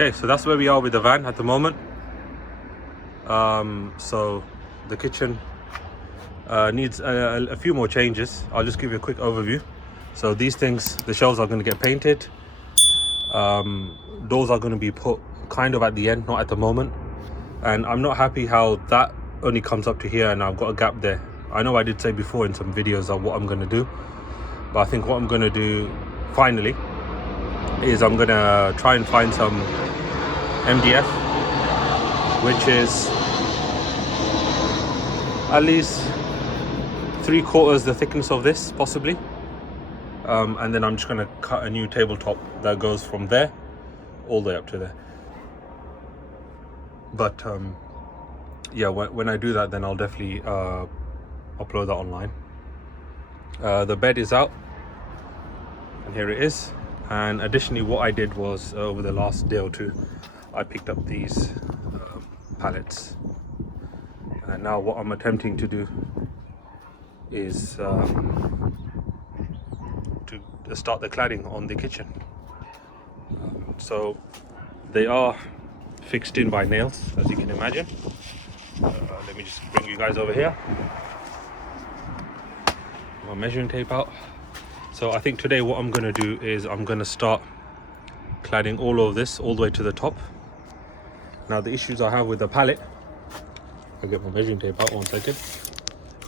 Okay, so that's where we are with the van at the moment. So the kitchen needs a few more changes. I'll just give you a quick overview. So these things, the shelves are going to get painted. Doors are going to be put kind of at the end, not at the moment. And I'm not happy how that only comes up to here and I've got a gap there. I know I did say before in some videos of what I'm going to do, but I think what I'm going to do finally is I'm going to try and find some MDF, which is at least 3/4 the thickness of this, possibly. And then I'm just going to cut a new tabletop that goes from there all the way up to there. But yeah, when I do that, then I'll definitely upload that online. The bed is out, and here it is. And additionally, what I did was over the last day or two, I picked up these pallets, and now what I'm attempting to do is to start the cladding on the kitchen. So they are fixed in by nails, as you can imagine. Let me just bring you guys over here. My measuring tape out. So I think today what I'm going to do is I'm going to start cladding all of this all the way to the top. Now the issues I have with the pallet, I'll get my measuring tape out 1 second,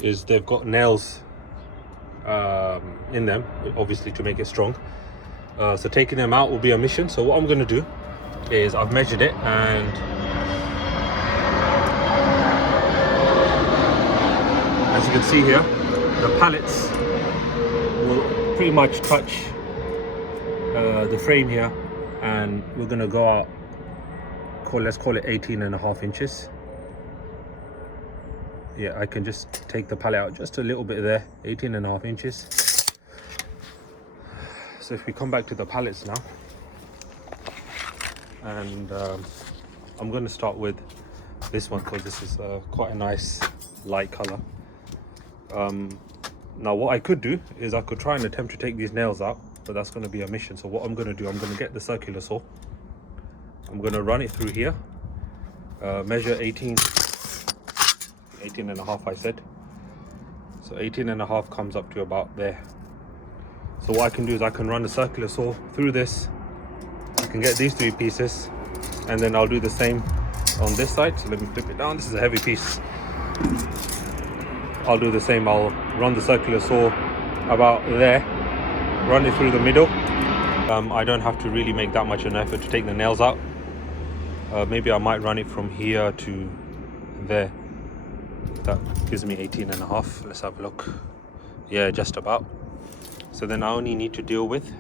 is they've got nails in them, obviously to make it strong. So taking them out will be a mission. So what I'm going to do is I've measured it, and as you can see here, the pallets will pretty much touch the frame here, and we're going to go out, let's call it 18.5 inches. Yeah, I can just take the pallet out just a little bit there, 18.5 inches. So if we come back to the pallets now, and I'm going to start with this one because this is quite a nice light color. Now what I could do is I could try and attempt to take these nails out, but that's going to be a mission. So what I'm going to do, I'm going to get the circular saw, I'm going to run it through here, measure 18.5 I said. So 18.5 comes up to about there. So what I can do is I can run the circular saw through this. I can get these 3 pieces, and then I'll do the same on this side. So let me flip it down. This is a heavy piece. I'll do the same. I'll run the circular saw about there, run it through the middle. I don't have to really make that much of an effort to take the nails out. Maybe I might run it from here to there. That gives me 18.5. Let's have a look. Yeah, just about. So then I only need to deal with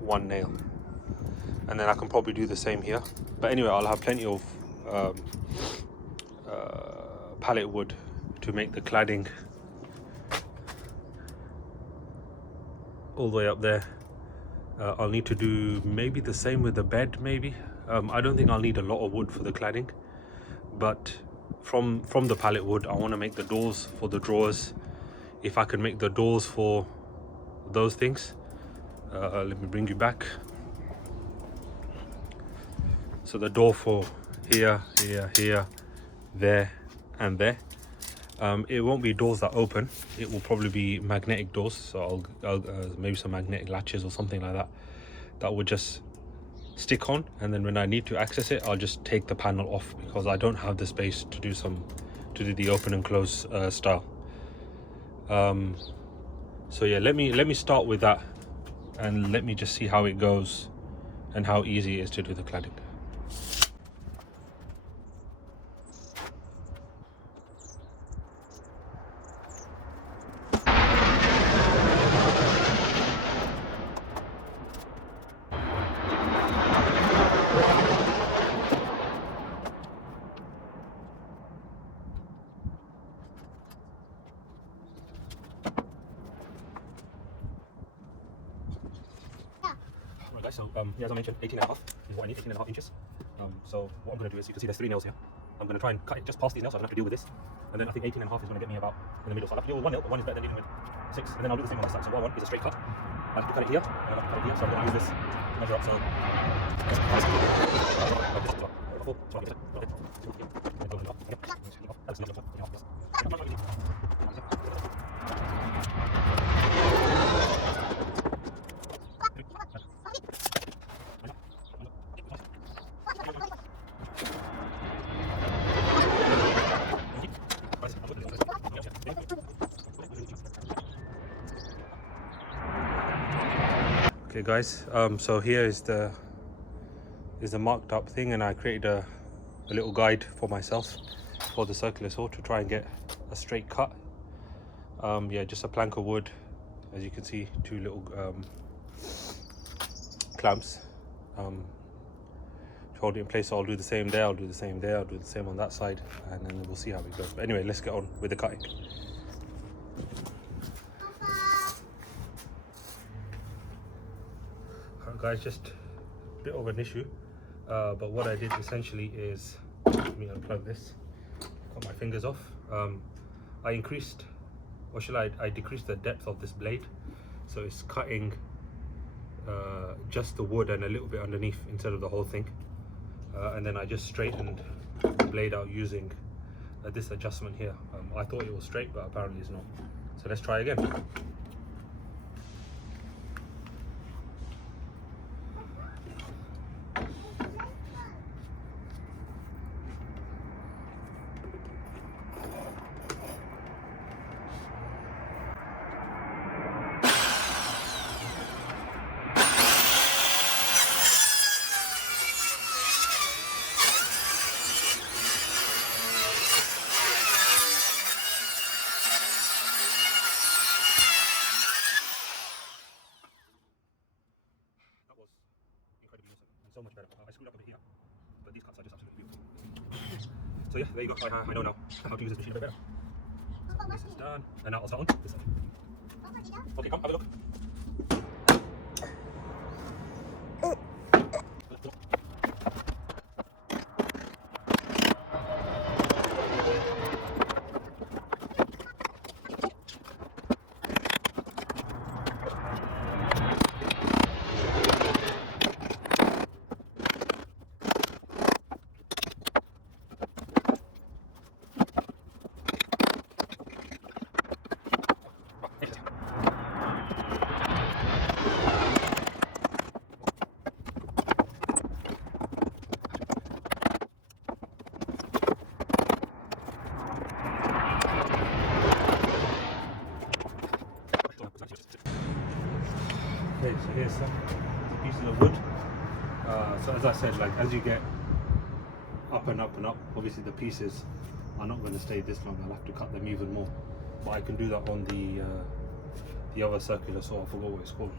1 nail, and then I can probably do the same here. But anyway, I'll have plenty of pallet wood to make the cladding all the way up there. I'll need to do maybe the same with the bed, maybe. I don't think I'll need a lot of wood for the cladding, but from the pallet wood I want to make the doors for the drawers. If I can make the doors for those things, let me bring you back. So the door for here, there and there, it won't be doors that open, it will probably be magnetic doors. So I'll maybe some magnetic latches or something like that that would just stick on, and then when I need to access it, I'll just take the panel off, because I don't have the space to do the open and close style. So yeah, let me start with that, and let me just see how it goes and how easy it is to do the cladding. So yeah, as I mentioned, 18.5 is what I need, 18.5 inches. So what I'm going to do is, you can see there's 3 nails here. I'm going to try and cut it just past these nails so I don't have to deal with this. And then I think 18.5 is going to get me about in the middle. So I'll have to deal with 1 nail, but 1 is better than dealing with 6. And then I'll do the same on this side. So what I want is a straight cut. I have to cut it here, and I have to cut it here, so I'm going to use this to measure up. So okay guys, so here is the marked up thing, and I created a little guide for myself for the circular saw to try and get a straight cut. Yeah, just a plank of wood, as you can see, two little clamps to hold it in place. So I'll do the same there, I'll do the same there, I'll do the same on that side, and then we'll see how it goes. But anyway, let's get on with the cutting. Guys, just a bit of an issue, but what I did essentially is, let me unplug this, cut my fingers off. I increased, or shall I decreased the depth of this blade, so it's cutting just the wood and a little bit underneath instead of the whole thing, and then I just straightened the blade out using this adjustment here. I thought it was straight, but apparently it's not. So let's try again. So much better. I screwed up a bit here, but these cuts are just absolutely beautiful. So yeah, there you go. I know now how to use this machine a bit better. This is done, and now I'll start on this side. Okay, come have a look. Okay, so here's some pieces of wood. So as I said, like as you get up and up and up, obviously the pieces are not going to stay this long. I'll have to cut them even more. But I can do that on the other circular saw. I forgot what it's called.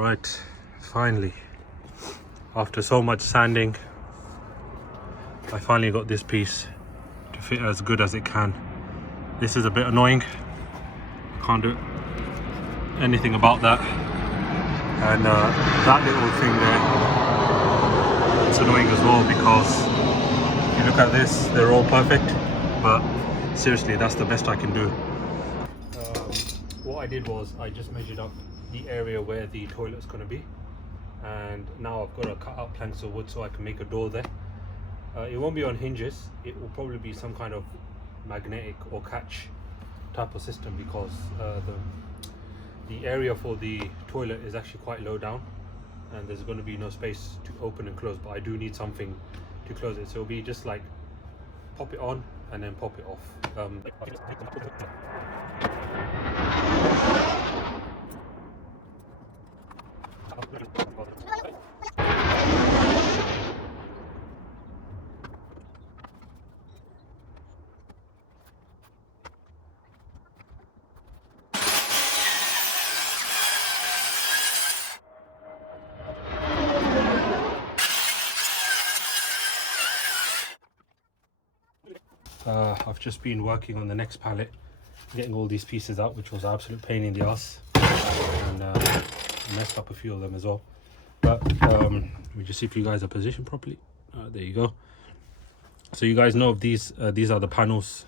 Alright, finally, after so much sanding, I finally got this piece to fit as good as it can. This is a bit annoying, can't do anything about that. And that little thing there, it's annoying as well, because if you look at this, they're all perfect, but seriously, that's the best I can do. What I did was I just measured up the area where the toilet's going to be, and now I've got to cut out planks of wood so I can make a door there. It won't be on hinges, it will probably be some kind of magnetic or catch type of system, because the area for the toilet is actually quite low down and there's going to be no space to open and close, but I do need something to close it, so it'll be just like pop it on and then pop it off. I've just been working on the next pallet, getting all these pieces out, which was an absolute pain in the ass, and messed up a few of them as well. But let me just see if you guys are positioned properly. There you go. So you guys know of these are the panels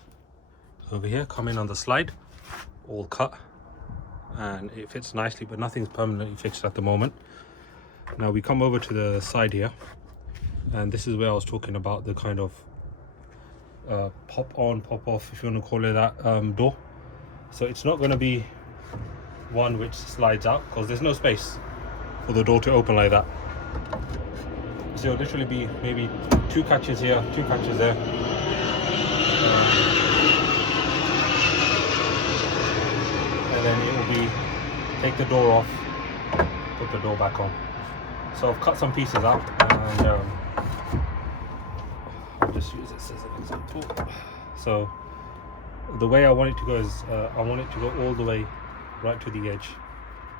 over here coming on the slide, all cut, and it fits nicely, but nothing's permanently fixed at the moment. Now we come over to the side here, and this is where I was talking about the kind of pop on, pop off, if you want to call it that, door. So it's not going to be one which slides out, because there's no space for the door to open like that. So it'll literally be maybe 2 catches here, 2 catches there, and then it will be take the door off, put the door back on. So I've cut some pieces out, and I'll just use this as an example. So the way I want it to go is I want it to go all the way right to the edge,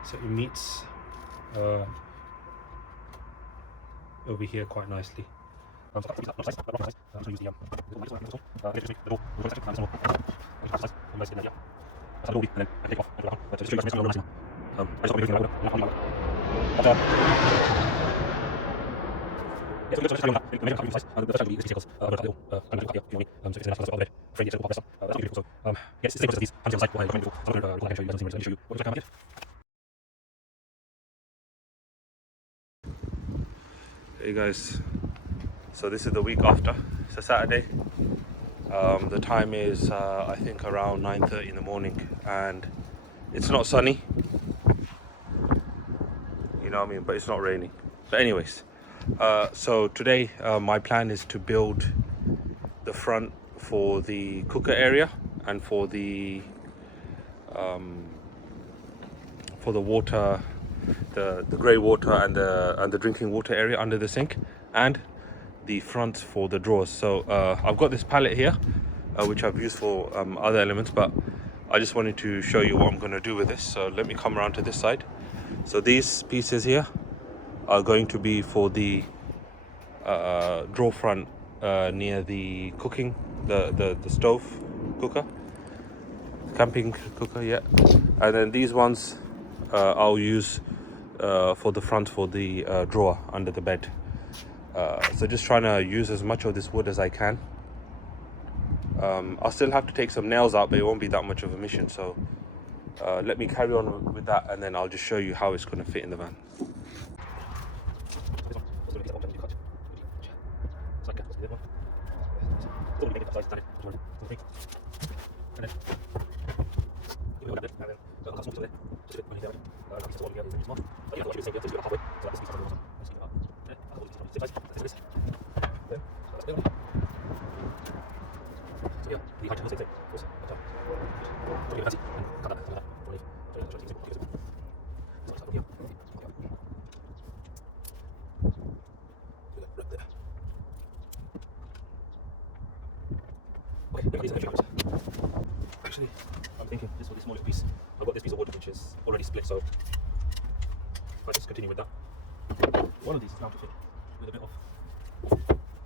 so it meets over here quite nicely. Hey guys, so this is the week after. It's a Saturday. The time is I think around 9:30 in the morning, and it's not sunny, you know what I mean, but it's not raining. But anyways, so today my plan is to build the front for the cooker area and for the water, the grey water and the drinking water area under the sink, and the front for the drawers. So I've got this pallet here which I've used for other elements, but I just wanted to show you what I'm going to do with this. So let me come around to this side. So these pieces here are going to be for the drawer front near the cooking, the stove cooker, camping cooker, yeah. And then these ones I'll use for the front for the drawer under the bed. So just trying to use as much of this wood as I can. I'll still have to take some nails out, but it won't be that much of a mission. So let me carry on with that, and then I'll just show you how it's going to fit in the van. Actually, I'm thinking this will be a smaller piece. I've got this piece of wood which is already split, so I'll just continue with that. One of these is bound to fit with a bit of, I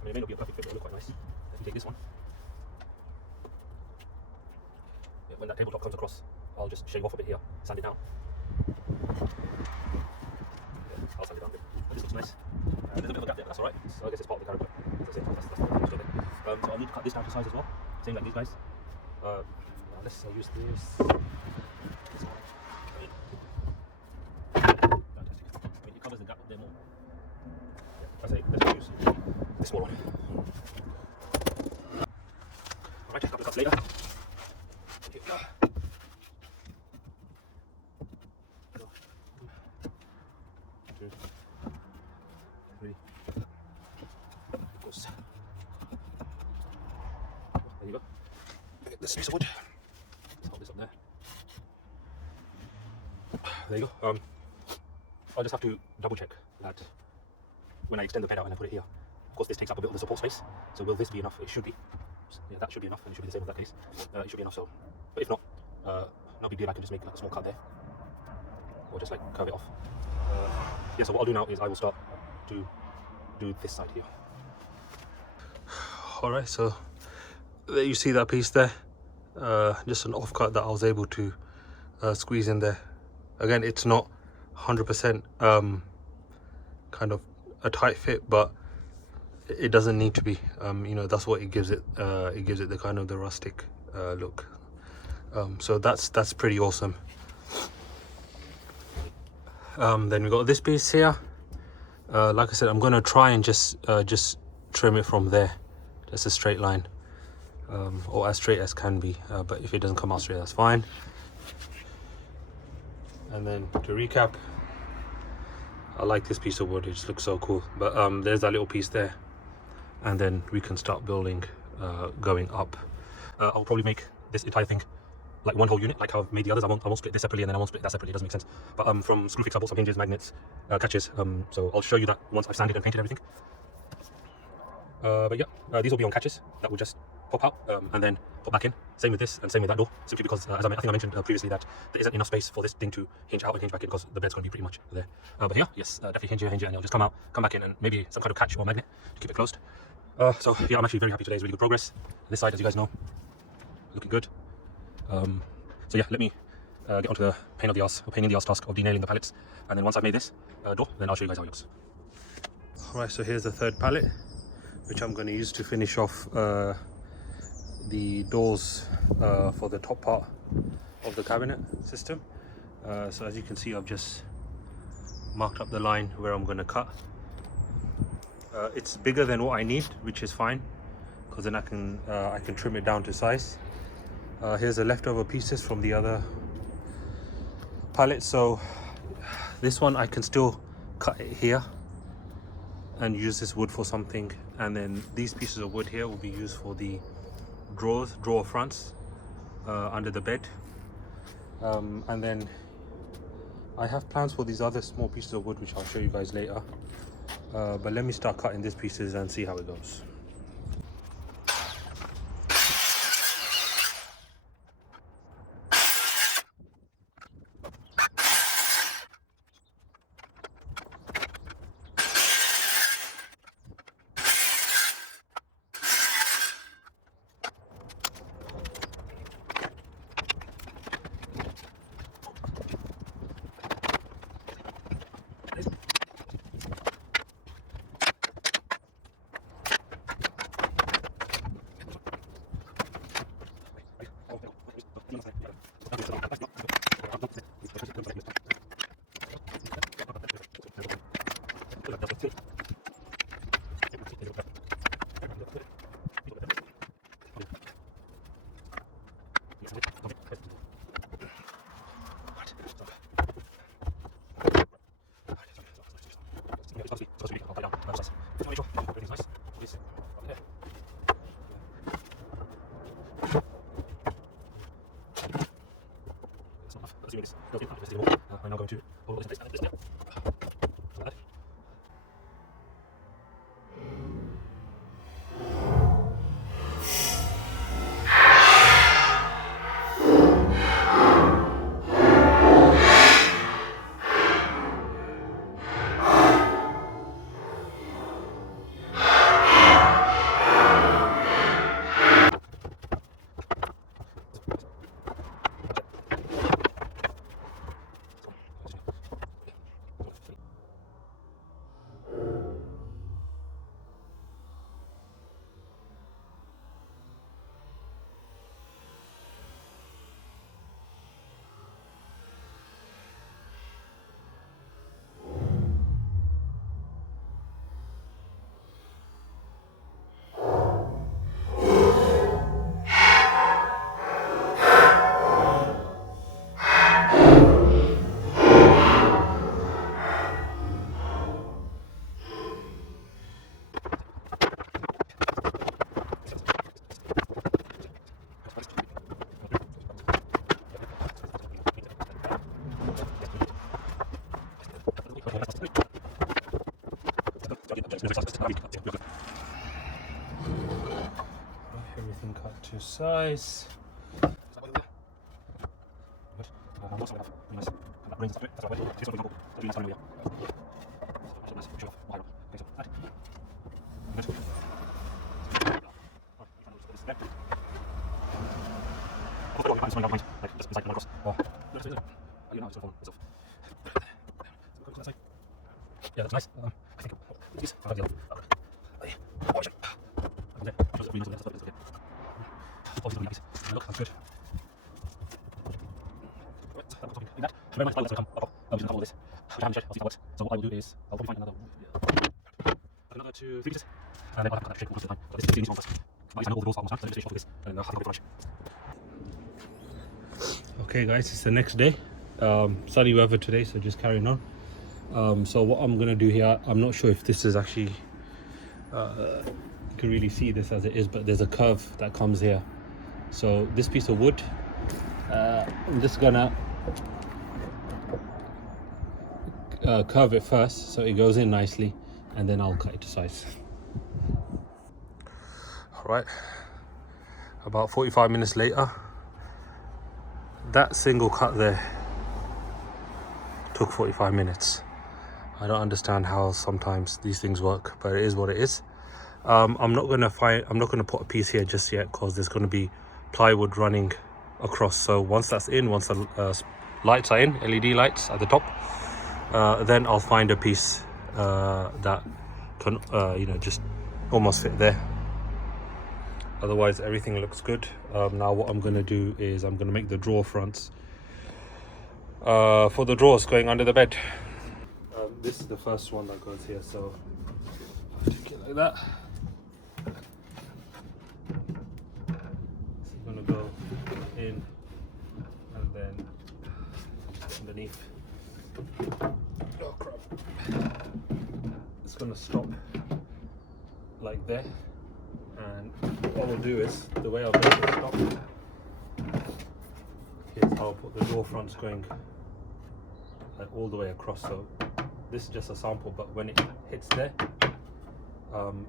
mean, it may not be a perfect fit, but it'll look quite nice. If you take this one, yeah, when that tabletop comes across, I'll just shave off a bit here, sand it down. Yeah, I'll sand it down a bit. But this looks nice. There's a bit of a gap there, but that's alright. So I guess it's part of the character. That's the most of it. So I'll need to cut this down to size as well. Same like these guys. Let's use this. This one. Fantastic. I mean, it covers the gap up there more. Yeah, I say let's use this small one. Alright, a couple of cuts later. Here we are. Two, three. Of course. There you go. Get this piece of wood. Let's hold this up there. There you go. I'll just have to double check that when I extend the bed out and I put it here. Of course, this takes up a bit of the support space. So will this be enough? It should be. Yeah, that should be enough, and it should be the same in that case. It should be enough. So, but if not, no big deal. I can just make like a small cut there, or just like curve it off. Yeah. So what I'll do now is I will start to do this side here. All right. So there you see that piece there. Just an off cut that I was able to squeeze in there. Again, it's not 100% kind of a tight fit, but it doesn't need to be. You know, that's what it gives it. It gives it the kind of the rustic look. So that's pretty awesome. Then we got this piece here. Like I said, I'm gonna try and just trim it from there, just a straight line, or as straight as can be. But if it doesn't come out straight, that's fine. And then to recap, I like this piece of wood. It just looks so cool. But there's that little piece there, and then we can start building, going up. I'll probably make this entire thing like one whole unit, like how I've made the others. I won't split this separately and then I won't split that separately. It doesn't make sense. But from Screwfix I bought some hinges, magnets, catches. So I'll show you that once I've sanded and painted everything. But yeah, these will be on catches that will just pop out and then pop back in. Same with this and same with that door, simply because as I think I mentioned previously, that there isn't enough space for this thing to hinge out and hinge back in, because the bed's going to be pretty much there. But here, yes, definitely hinge here, and it'll just come out, come back in, and maybe some kind of catch or magnet to keep it closed. So yeah, I'm actually very happy today. It's really good progress. This side, as you guys know, looking good. So yeah, let me get onto the pain in the arse task of denailing the pallets, and then once I've made this door, then I'll show you guys how it looks. Alright, so here's the third pallet, which I'm going to use to finish off the doors for the top part of the cabinet system. So as you can see, I've just marked up the line where I'm going to cut. It's bigger than what I need, which is fine, because then I can trim it down to size. Here's the leftover pieces from the other pallet. So this one I can still cut it here and use this wood for something, and then these pieces of wood here will be used for the drawer fronts under the bed. And then I have plans for these other small pieces of wood, which I'll show you guys later. But let me start cutting these pieces and see how it goes. I'm now going to pull this in place and this down. Like that. Everything cut to size. Yeah, that's nice. I think it's look, that's good. Very much pallets will come up. I'm just going to this. I haven't checked. I'll see pallets. So what I will do is I'll probably find another 2, 3 pieces, and then I'll have to cut that shape one at a time. But this is the easy one first. At least I know all the rules are almost done, so just finish off with this, and then I'll have to go to okay, guys, it's the next day. Sunny weather today, so just carrying on. So what I'm gonna do here, I'm not sure if this is actually you can really see this as it is, but there's a curve that comes here. So this piece of wood, I'm just gonna curve it first so it goes in nicely, and then I'll cut it to size. All right, about 45 minutes later, that single cut there took 45 minutes. I don't understand how sometimes these things work, but it is what it is. I'm not gonna put a piece here just yet because there's gonna be plywood running across. So once that's in, once the lights are in, LED lights at the top, then I'll find a piece that can just almost fit there. Otherwise everything looks good. Now what I'm gonna do is I'm gonna make the drawer fronts for the drawers going under the bed. This is the first one that goes here, so I'll take it like that. It's gonna go in and then underneath. Oh crap! It's gonna stop like there, and what we'll do is the way I'll make it stop is I'll put the door fronts going like all the way across. So this is just a sample, but when it hits there,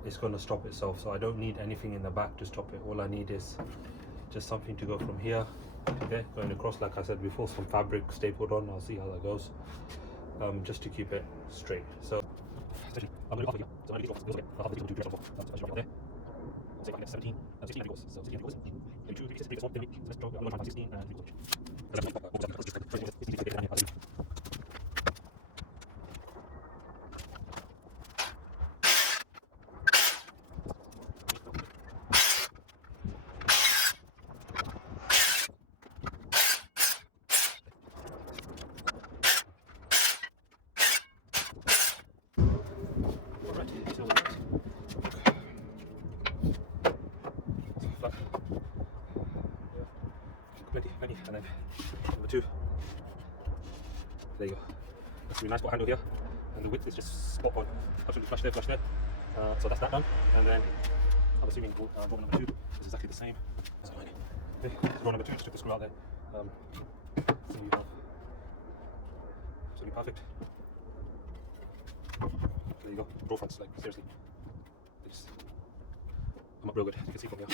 it's going to stop itself. So I don't need anything in the back to stop it. All I need is just something to go from here to there, going across. Like I said before, some fabric stapled on. I'll see how that goes, just to keep it straight. So I'm going to do half of it. So I'll have the people do dress on right there. I'll say if I get 17, 16 goes. So 16 goes. 2, 3 pieces, 3 1, 3. Let's draw. I'm going to try 16 and 3 goes. Plenty, and then number 2. There you go. That's a really nice spot handle here, and the width is just spot on. Absolutely flush there. So that's that done, and then I'm assuming drawer number 2 is exactly the same. So okay, drawer number 2, just took the screw out there. So you have absolutely perfect. There you go. Drawer fronts, like seriously. I'm up real good. You can see from here.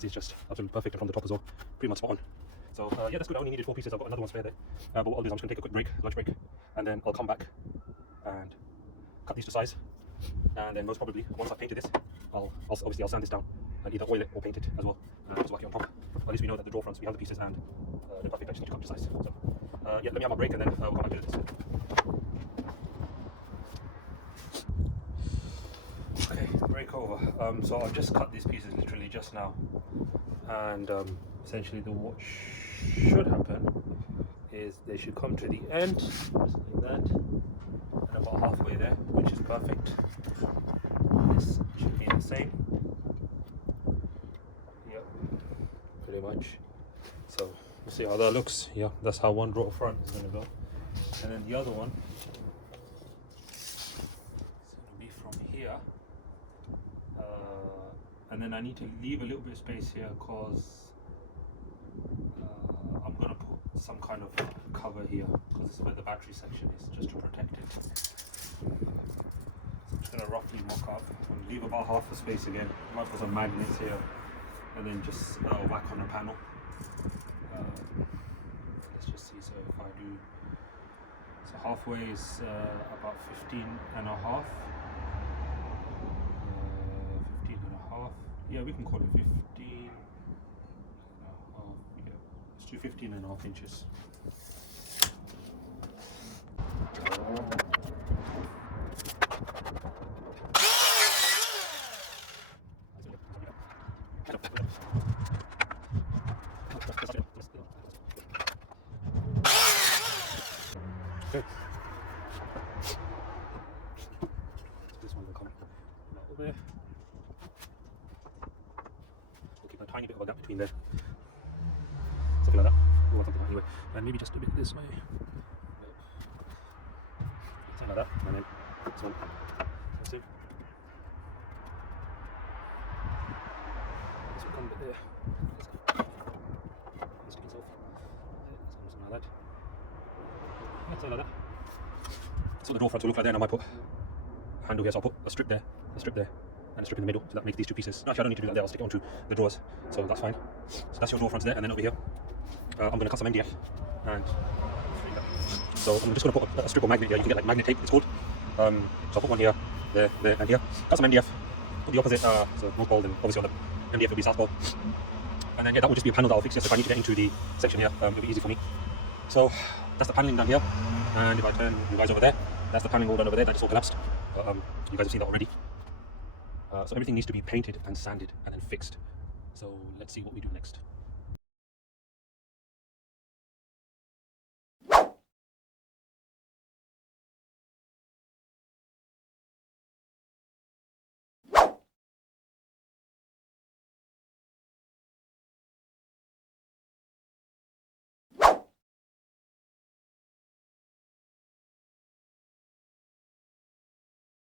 It's just absolutely perfect, and from the top as well, pretty much spot on. So yeah, that's good. I only needed 4 pieces. I've got another one spare there. But what I'll do is I'm just going to take a quick break, lunch break, and then I'll come back and cut these to size. And then most probably, once I've painted this, I'll sand this down and either oil it or paint it as well. Just working on top. But at least we know that the drawer fronts, we have the pieces, and they're perfect. I just need to cut to size. So yeah, let me have my break, and then we'll come back to this. Okay, break over. So I've just cut these pieces literally just now, and essentially what should happen is they should come to the end, just like that, and about halfway there, which is perfect. This should be the same. Yep, pretty much. So we'll see how that looks. Yeah, that's how one drawer front is going to go, and then the other one is going to be from here. And then I need to leave a little bit of space here because I'm going to put some kind of cover here, because this is where the battery section is, just to protect it. So I'm just gonna roughly mock up and leave about half a space again. Might put some magnets here and then just whack on a panel. Let's just see. So if I do, so halfway is about 15 and a half. 15 and a half. Yeah, we can call it 15 and a half. Yeah, let's do 15 and a half inches. Okay. So this one will come over there. We'll keep a tiny bit of a gap between there. Something like that. We want something anyway. And maybe just a bit this way. Something like that. And then this one. That's it. This will come a bit there. This comes off. Something like that. Yeah, something like that. So the door front will look like that, and I might put a handle here, so I'll put a strip there, and a strip in the middle, so that makes these two pieces. No, actually I don't need to do that there, I'll stick it onto the drawers, so that's fine. So that's your door fronts there, and then over here, I'm going to cut some MDF, and so I'm just going to put a strip of magnet here. You can get like magnet tape, it's called. So I'll put one here, there, and here. Cut some MDF, put the opposite, so north pole, and obviously on the MDF will be south pole. And then yeah, that will just be a panel that I'll fix, just if I need to get into the section here, it'll be easy for me. So that's the paneling done here, and if I turn you guys over there, that's the paneling all done over there. That just all collapsed, but you guys have seen that already. So everything needs to be painted and sanded and then fixed. So let's see what we do next.